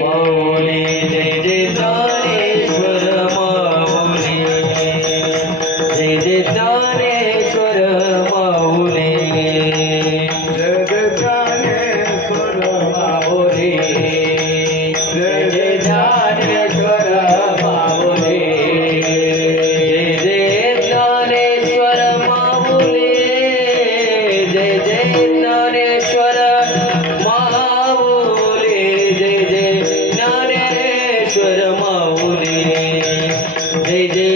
મૌલી જય এই যে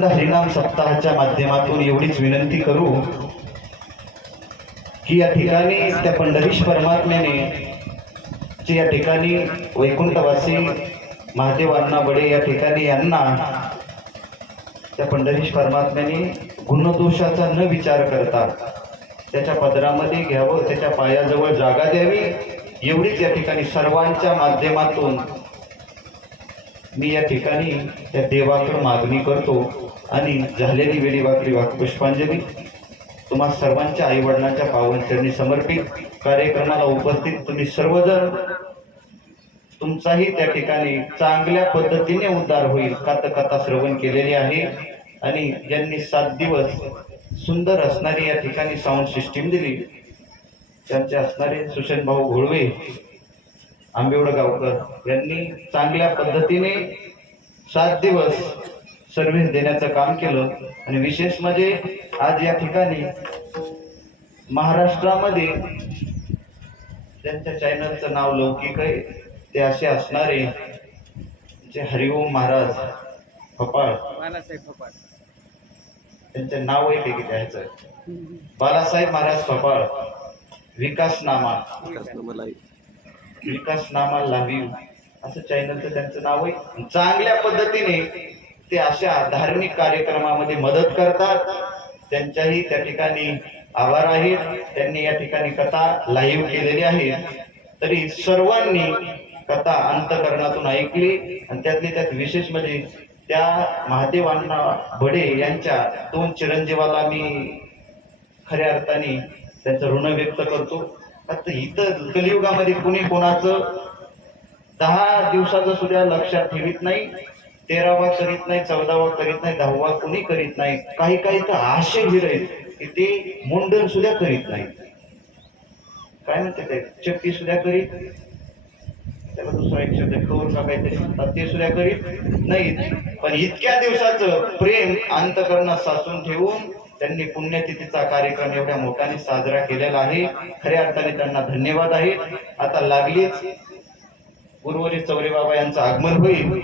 आनंद हरिनाम सप्ताहाच्या माध्यमातून एवढीच विनंती करू की या ठिकाणी त्या पंढरीश परमात्म्याने जे या ठिकाणी वैकुंठवासी महादेव अण्णा बडे या ठिकाणी यांना त्या पंढरीश परमात्म्याने गुणदोषाचा न विचार करता त्याच्या पदरामध्ये घ्यावं त्याच्या पायाजवळ जागा द्यावी एवढीच या ठिकाणी सर्वांच्या माध्यमातून मी या ठिकाणी त्या देवाकडे मागणी करतो आणि झालेली वेळी वाकडी वाक पुष्पांजली तुम्हा सर्वांच्या आईवडिलांच्या पावनचरणी समर्पित कार्यक्रमाला उपस्थित तुम्ही सर्वजण तुमचाही त्या ठिकाणी चांगल्या पद्धतीने उद्धार होईल कथकथा श्रवण केलेली आहे. आणि ज्यांनी सात दिवस सुंदर असणारी या ठिकाणी साऊंड सिस्टीम दिली त्यांचे असणारे सुशन भाऊ घोळवे आंबेवड गावकर यांनी चांगल्या पद्धतीने सात दिवस सर्व्हिस देण्याचं काम केलं. आणि विशेष म्हणजे आज या ठिकाणी महाराष्ट्रामध्ये त्यांच्या चॅनलचं नाव लौकिक आहे ते असे असणारे जे हरिओम महाराज फपाळ त्यांचं नाव आहे ते की त्याचं. बालासाहेब महाराज फपाळ विकास नामा लावीव असं चॅनलचं त्यांचं नाव आहे. चांगल्या पद्धतीने ते अशा धार्मिक कार्यक्रमामध्ये मदत करतात. त्यांच्याही त्या ठिकाणी आभार आहेत त्यांनी या ठिकाणी कथा लाईव्ह केलेली आहे. तरी सर्वांनी कथा अंतकरणातून ऐकली आणि त्यातली त्यात विशेष म्हणजे त्या महादेवांना भडे यांच्या दोन चिरंजीवाला मी खऱ्या अर्थाने त्यांचं ऋण व्यक्त करतो. आता इथं कलियुगामध्ये कुणी कोणाचं दहा दिवसाचं सुद्धा लक्षात ठेवीत नाही तेरावा करीत नाही चौदावा करीत नाही दहावा कुणी करीत नाही काही काही तर असे हिर की ते मुंडन सुद्धा करीत नाही. काय म्हणते ते? चक्की सुद्धा करीत त्याला दुसरा एक शब्द कौर का काहीतरी? म्हणतात ते सुद्धा करीत नाहीत. पण इतक्या दिवसाचं प्रेम अंतकरणात साचून ठेवून त्यांनी पुण्यतिथीचा कार्यक्रम एवढ्या मोठ्याने साजरा केलेला आहे. खऱ्या अर्थाने त्यांना धन्यवाद आहे. आता लागलीच उर्वरित चौरे बाबा यांचं आगमन होईल.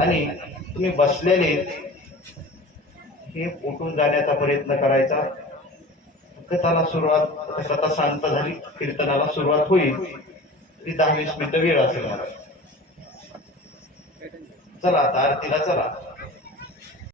आणि तुम्ही बसलेले हे उठून जाण्याचा प्रयत्न करायचा. कथाला सुरुवात कथा शांत झाली कीर्तनाला सुरुवात होईल. ती दहा वीस मिनिटं वेळ असेल मला. चला आता आरतीला चला.